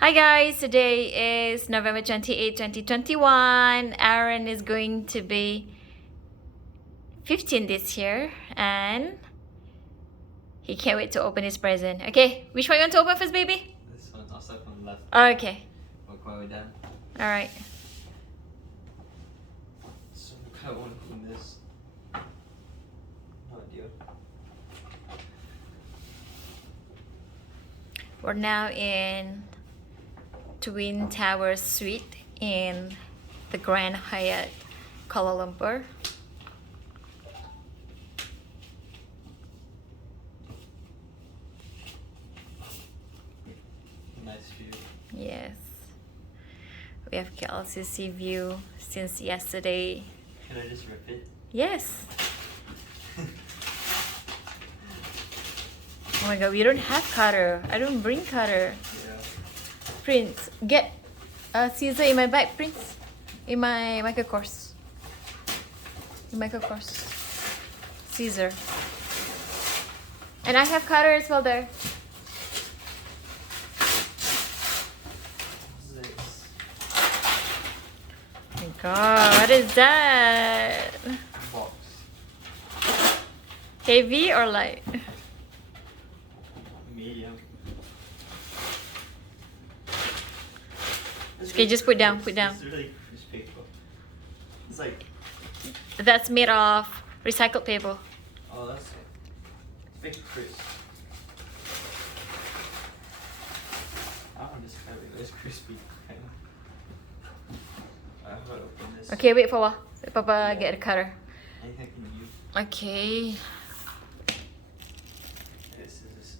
Hi guys, today is November 28, 2021. Aaron is going to be 15 this year and he can't wait to open his present. Okay, which one you want to open first, baby? This one, I'll start from the left. Okay. Work my way down. Alright. So I kind of want to open this. No idea. We're now in Twin Towers Suite in the Grand Hyatt, Kuala Lumpur. Nice view. Yes. We have KLCC view since yesterday. Can I just rip it? Yes. Oh my god, we don't have cutter. I don't bring cutter. Yeah. Prince, get a scissor in my bag, Prince. In my Michael Kors. In Michael Kors. Scissor. And I have cutter as well there. What's this? Oh my god, what is that? Box. Heavy or light? Medium. Okay, just put down, put down. It's really crisp paper. It's like, That's made of recycled paper. oh, that's it. It's big crisp. I don't describe it. It's crispy. Kind of. I have to open this. Okay, wait for a while. Let Papa get the cutter. Anything I can use. Okay. This is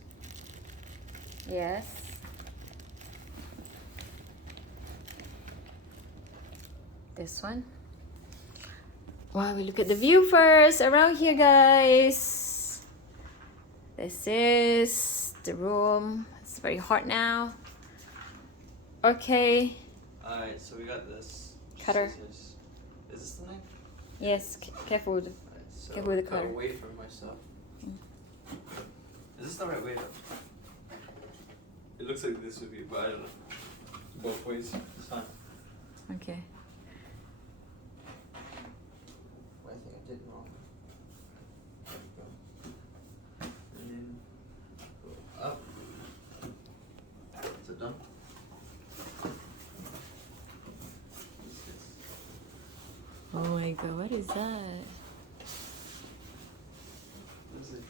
Yes. This one. Wow, we look at the view first around here, guys. This is the room. It's very hot now. Okay. Alright, so we got this. Cutter. Scissors. Is this the knife? Yes, careful. Alright, so Careful with the cut cutter. away from myself. Is this the right way up? It looks like this would be, but I don't know. Both ways. It's fine. Okay. I think I did wrong. There we go. And then go up. Is it done? Oh my god, what is that? What is it?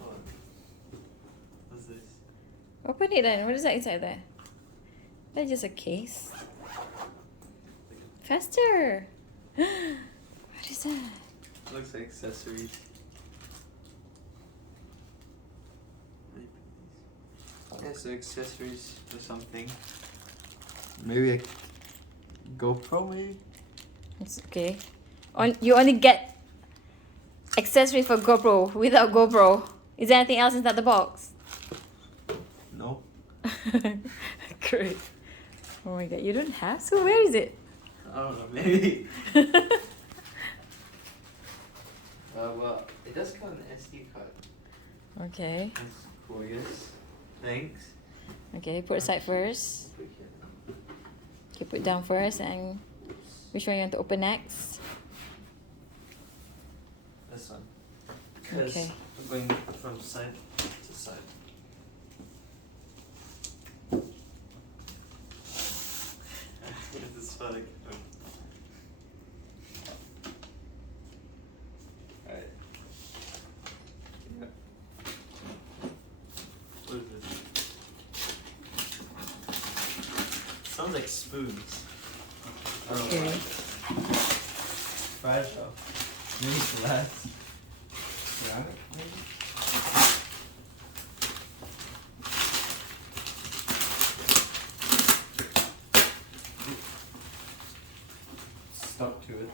Hold on. What's this? Open it then. What is that inside there? That's just a case. Faster! What is that? It looks like accessories. Yeah, so accessories for something. Maybe a GoPro, maybe? It's okay. You only get accessories for GoPro without GoPro. Is there anything else inside the box? No. Great. Oh my god, you don't have? So where is it? I don't know, maybe. Well, it does come with an SD card. Okay. That's cool, I guess. Thanks. Okay, put aside first. Put here. Okay, put down first and which one you want to open next? This one. Because Okay. I'm going from side to side. This is funny. Alright. Yeah. What is this? Sounds like spoons. I don't know Okay. why. Fragile. Maybe flat. Ceramic, maybe? Stuck to it.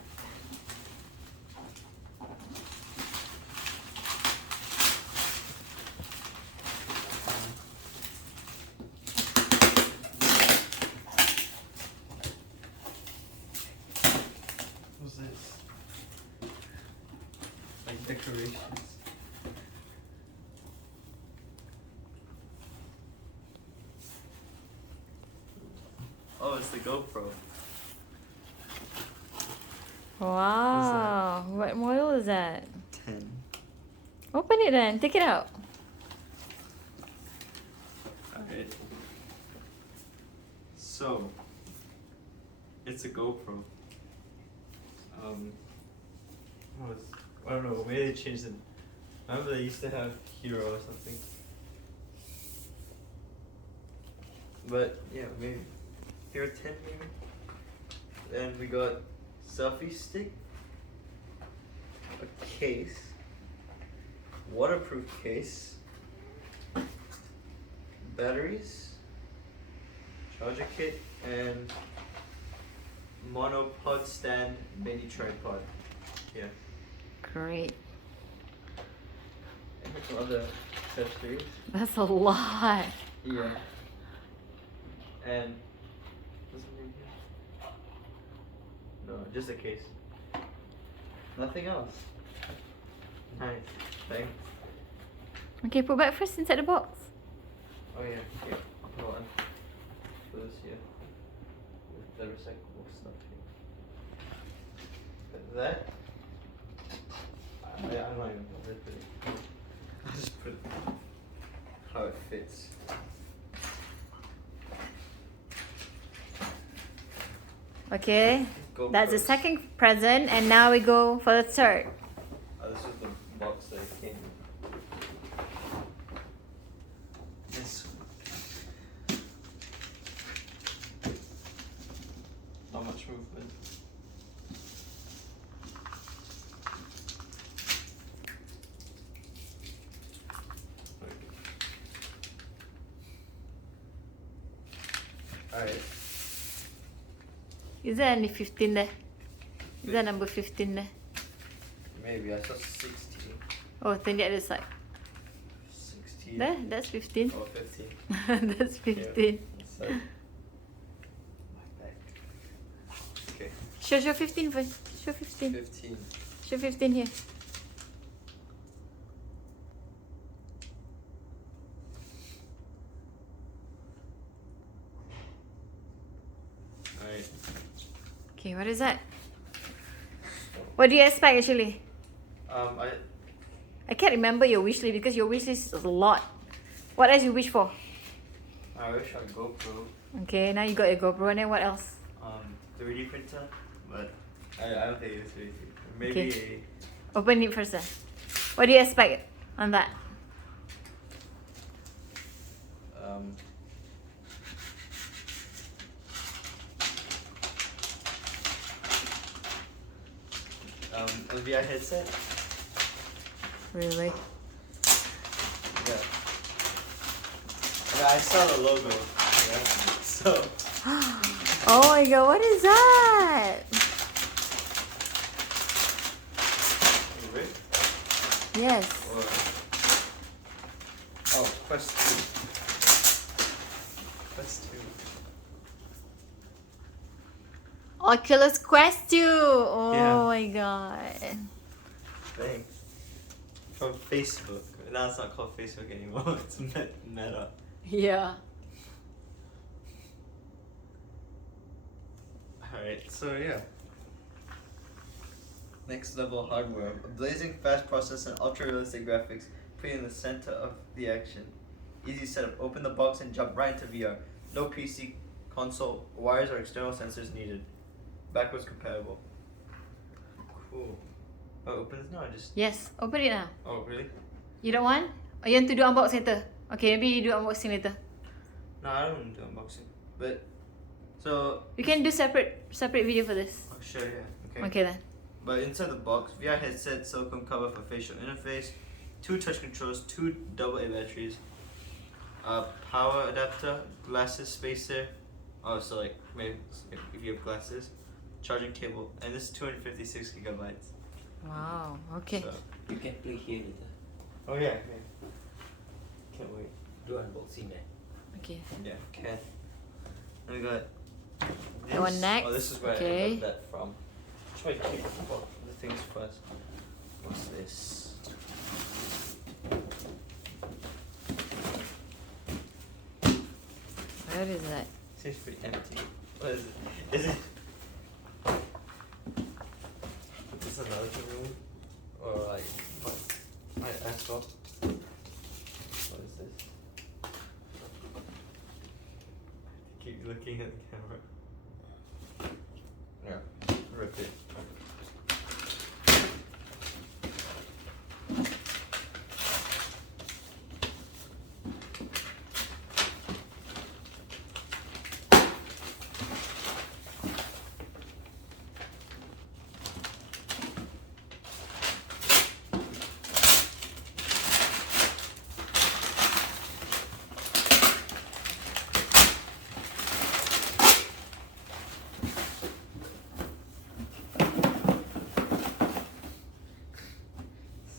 What's this? Like decorations. it's the GoPro. Wow. What model is that? 10. Open it then. Take it out. Alright. So, it's a GoPro. I don't know, maybe they changed it. I remember they used to have Hero or something. But yeah, maybe Hero 10 maybe. Then we got selfie stick, a case, waterproof case, batteries, charger kit, and monopod stand mini tripod. Yeah. Great. And some other accessories. That's a lot. Yeah. And what's the name here? No, just a case. Nothing else. Nice. Thanks. Okay, put back first inside the box. Oh yeah. Here. Hold on. Put this here. With the recyclable stuff here. Put that. I'm not even gonna put it. I'll just put it how it fits. Okay. That's the GoPros. second present, and now we go for the third. This is the box that it came in. This not much movement. Alright. Is there any 15 there? Is there number 15 there? Maybe I saw 16. Oh, turn the other side. 16. There, that's 15. Oh, 15. That's 15. So, my bag. Okay. Show 15 first. Show 15. 15. Show 15 here. Alright. Okay, what is that? What do you expect actually? I can't remember your wish list because your wish list is a lot. What else you wish for? I wish I GoPro. Okay, now you got your GoPro, and then what else? 3D printer, but I don't think it's 3D. Maybe Okay. Open it first then. What do you expect on that? A VR headset. Really? Yeah. I saw the logo. Yeah. So. Oh my god, what is that? You ready? Yes. Or, oh, Quest 2. Quest 2. Oculus Quest 2! Oh Yeah. my god. Thanks. From Facebook. Now it's not called Facebook anymore. It's Meta. Yeah. Alright, so yeah. Next level hardware. A blazing fast processor and ultra realistic graphics put you in the center of the action. Easy setup. Open the box and jump right into VR. No PC, console, wires, or external sensors needed. Backwards compatible. Cool. Oh, open this now or just. Yes, open it now. Oh, really? You don't want? Or you want to do unboxing later? Okay, maybe you do unboxing later. No, I don't want to do unboxing. But. So. You can do separate video for this. Oh, sure, yeah. Okay. Okay then. But inside the box, VR headset, silicone cover for facial interface, 2 touch controls, 2 AA batteries, a power adapter, glasses spacer. Oh, so like maybe if you have glasses, charging cable, and this is 256 gigabytes. Wow, okay. So. You can play here later. Oh yeah. Okay. Can't wait. Do unboxing there. Okay. Yeah, can. And we got. This. The one next. Oh, this is where Okay. I got that from. Try to keep the things first. What's this? What is that? Seems pretty empty. What is it? Is it? Is this another room? Or like what? Asphalt? What is this? Keep looking at the camera. Yeah, rip it.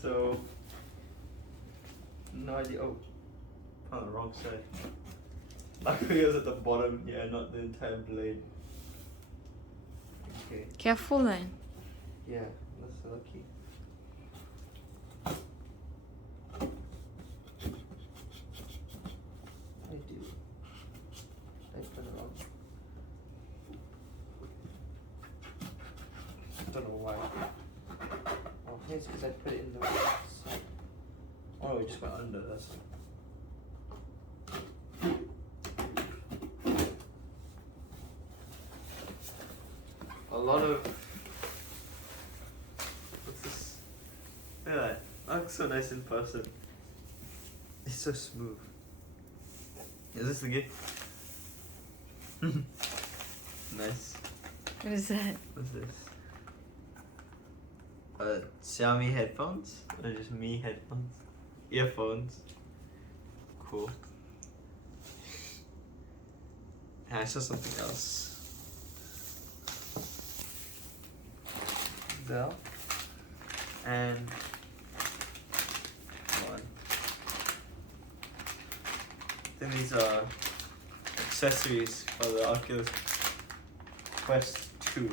So, no idea. Oh, on the wrong side. Luckily it was at the bottom, yeah, not the entire blade. Okay, Careful then. yeah, that's lucky. I do. I put it on. I don't know why. Oh, it's because I put it in the right side. Oh, it just went under, that's all. A lot of. What's this? Look at that. That looks so nice in person. It's so smooth. Is this the gift? Nice. What is that? What's this? Xiaomi headphones? Or just me headphones? Earphones. Cool. And I saw something else. Dell. And one. Then these are accessories for the Oculus Quest 2.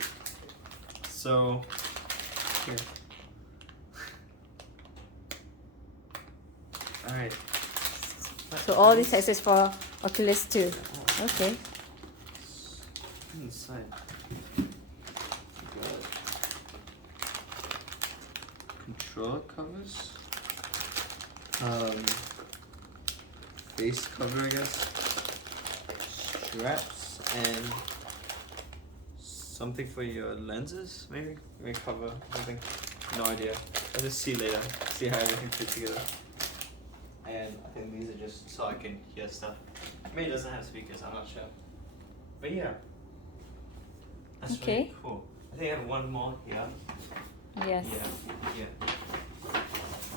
So here. Alright. So all these access for Oculus 2. Okay. Inside. Got controller covers. Face cover, I guess. Straps and something for your lenses, maybe? Maybe cover something. No idea. I'll just see later. See how everything fits together. And I think these are just so I can hear stuff. Maybe it doesn't have speakers, I'm not sure. But yeah. That's Okay. really cool. I think I have one more here. Yes. Yeah.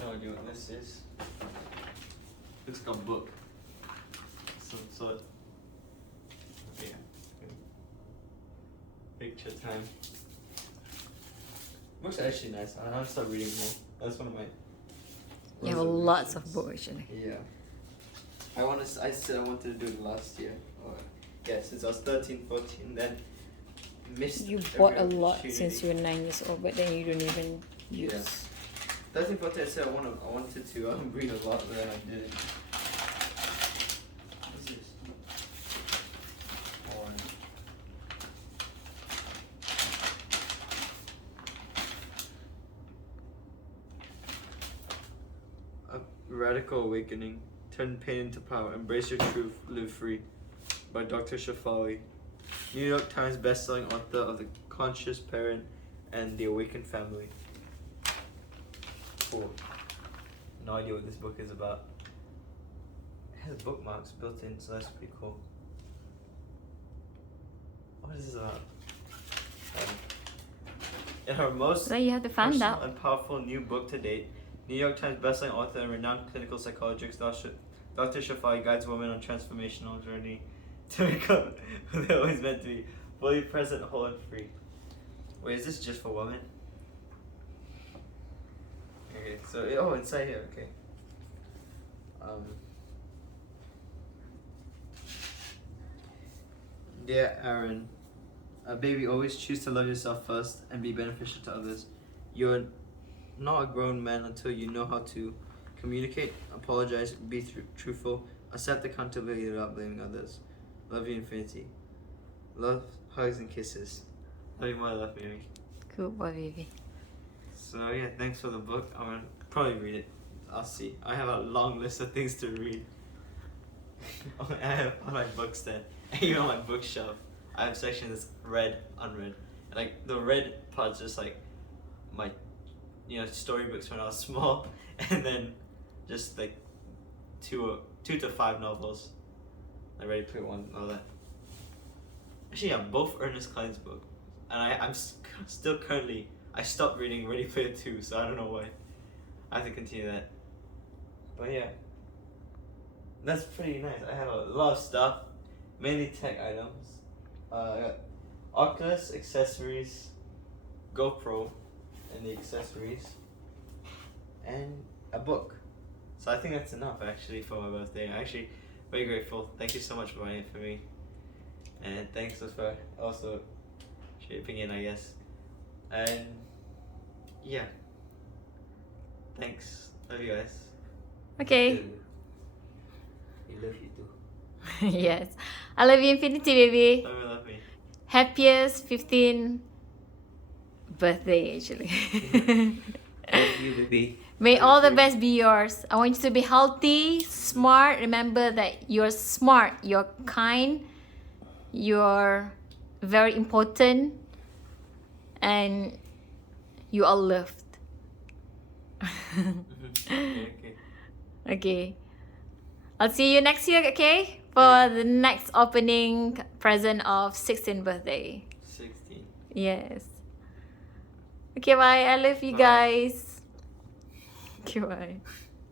No idea what this is. Looks like a book. Some sort. Yeah. Picture time. Books are actually nice. I want to start reading more. That's one of my. You have lots of books actually. Yeah. I said I wanted to do it last year. Or yeah, since I was 13, 14, then missed. You every bought a lot opportunity. since you were 9 years old, but then you don't even use. Yeah. 13, 14, I said I wanted to read a lot, but then I didn't. What's this? A Radical Awakening. Turn pain into power. Embrace your truth. Live free. By Dr. Shafali. New York Times bestselling author of The Conscious Parent and The Awakened Family. Cool. No idea what this book is about. It has bookmarks built in, so that's pretty cool. What is this about? In her most So you have to find personal out. and powerful new book to date, New York Times bestselling author and renowned clinical psychologist Dr. Shafai guides women on transformational journey to become who they always meant to be, fully present, whole, and free. Wait, is this just for women? Okay, so inside here, okay. Dear Aaron, baby, always choose to love yourself first and be beneficial to others. You're not a grown man until you know how to communicate, apologize, be truthful, accept accountability without blaming others. Love you, infinity. Love, Hugs and kisses. Love you more, love Mary. Good boy, baby. So yeah, thanks for the book. I'm gonna probably read it. I'll see. I have a long list of things to read. I have on my bookstand, even on my bookshelf. I have sections read, unread. And like the read part's just like my, storybooks when I was small, and then just like two to five novels. I Ready Player One, all that. Actually, yeah, both Ernest Cline's books, and I'm still currently. I stopped reading Ready Player Two, so I don't know why. I have to continue that. But yeah, that's pretty nice. I have a lot of stuff, mainly tech items. I got Oculus accessories, GoPro, and the accessories, and a book. So I think that's enough actually for my birthday. I'm actually very grateful. Thank you so much for buying it for me, and thanks for also shaping it, I guess. And yeah, thanks. Love you guys. Okay. We love you too. Yes. I love you infinity, baby. Love me. Happiest 15th birthday, actually. Love you, baby. May all the best be yours. I want you to be healthy, smart. Remember that you're smart, you're kind, you're very important, and you are loved. Okay. Okay. I'll see you next year, okay? For the next opening present of 16th birthday. 16. Yes. Okay, bye. I love you Bye. guys. Okay, bye.